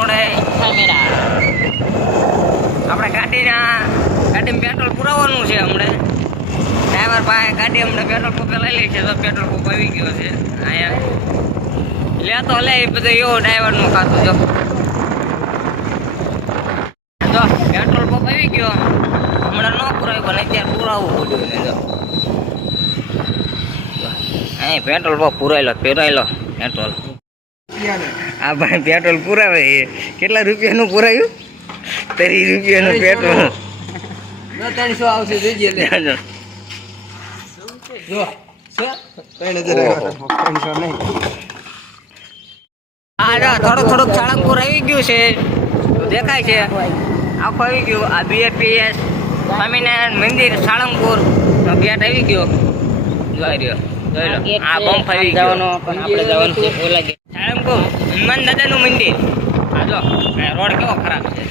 Road Salangpur આપણે ગાડીના, ગાડીમાં પેટ્રોલ પુરાવવાનું છે હમણે. ડ્રાઈવર પાસે ગાડી અમને પેટ્રોલ પંપે લઈ લે છે, તો પેટ્રોલ પંપ આવી ગયો છે. અહીંયા. લે તો લે, એ બધું એવો ડ્રાઈવરનું ખાતું જો. પેટ્રોલ પંપ આવી ગયો. હમણાં ન પુરાવ્યું, પણ અત્યારે પુરાવવું પડ્યું જો. અહીં પેટ્રોલ પંપ પુરાયેલો પહેરાયેલો પેટ્રોલ આ ભાઈ પેટ્રોલ પુરાવે એ કેટલા રૂપિયાનું પુરાયું? ત્રીસ રૂપિયાનું પેટ્રોલ. ત્રણસો આવશે લે. જો. થોડુંક થોડુંક સાળંગપુર આવી ગયું છે. દેખાય છે. આખું આવી ગયું. આ બીએપીએસ સ્વામિનારાયણ મંદિર સાળંગપુર. ગેટ આવી ગયો. જોઈ રહ્યો આ બમ્પ આવી ગયો. આપણે જવાનું છે. ઓલા ગેટ સાળંગપુર હનુમાન દાદાનું મંદિર. આ જો. આ રોડ કેવો ખરાબ છે?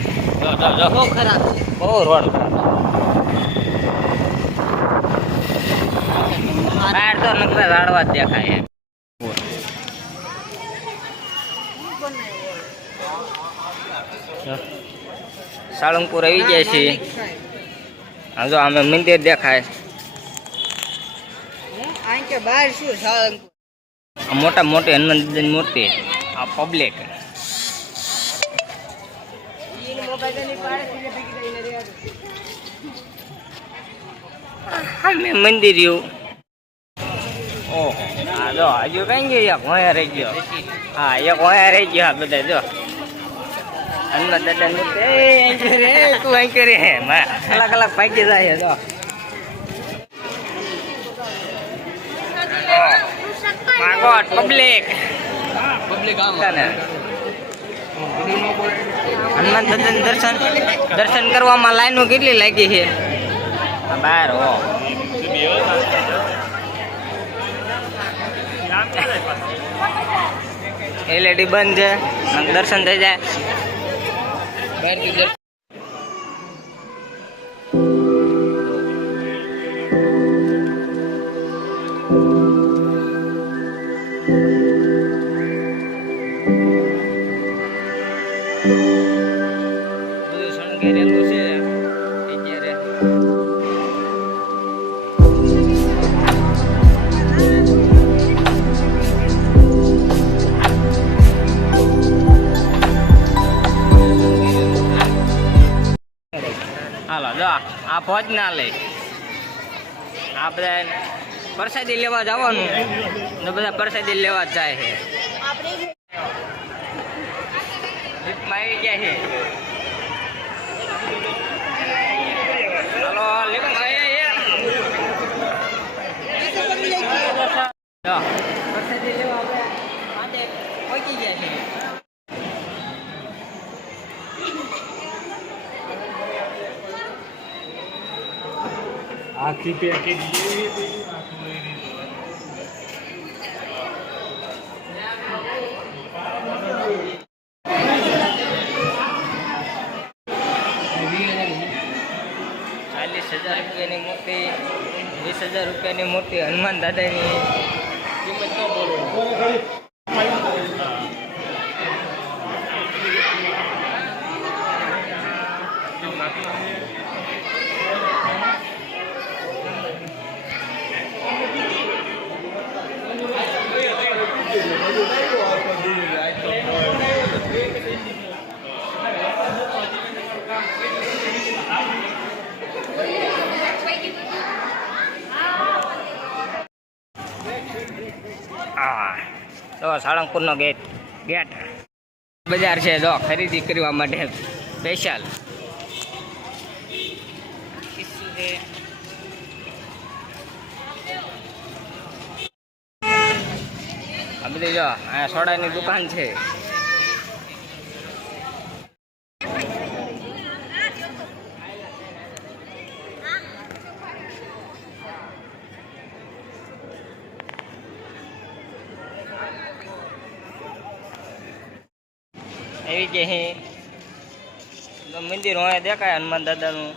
જો જો જો. બહુ ખરાબ છે. બહુ રોડ ખરાબ બહાર તો નકરા ઝાડવા જ દેખાય છે. જો. સાળંગપુર આવી ગયા છીએ. હા જો અમે મંદિર દેખાય. અહીં કે બહાર શું સાળંગપુર. આ મોટા મોટી હનુમાન દાદાની મૂર્તિ આ પબ્લિક અમે મંદિર એવું ઓહો હા જો, હજુ કઈ ગયો? એક હોયા રહી ગયો. હા, એક હોયા રહી ગયો, હા, બધા જો. હનુમાન દાદા મૂર્તિ. તું અહીં કરે. જો. God, પબ્લિક હનુમાન ભજન દર્શન દર્શન કરવામાં લાઈનો કેટલી લાગી છે? બહાર હો. એલઈડી બંધ છે. અને દર્શન થઈ જાય. હાલો, જો આ ભોજનાલય આપણે પ્રસાદી લેવા જવાનું. ને બધા પ્રસાદી લેવા જ જાય છે. લિફ્ટમાં આવી ગયા છે. આખી પેકેજ ચાલીસ હજાર રૂપિયાની મૂર્તિ વીસ હજાર રૂપિયાની મૂર્તિ હનુમાન દાદાની કિંમત ન બોલો હા તો સાળંગપુરનો ગેટ ગેટ. બજાર છે જો, ખરીદી કરવા માટે. સ્પેશિયલ. આ બધી જો, આ સોડાની દુકાન છે. એવી જે મંદિર હોય દેખાય હનુમાન દાદાનું.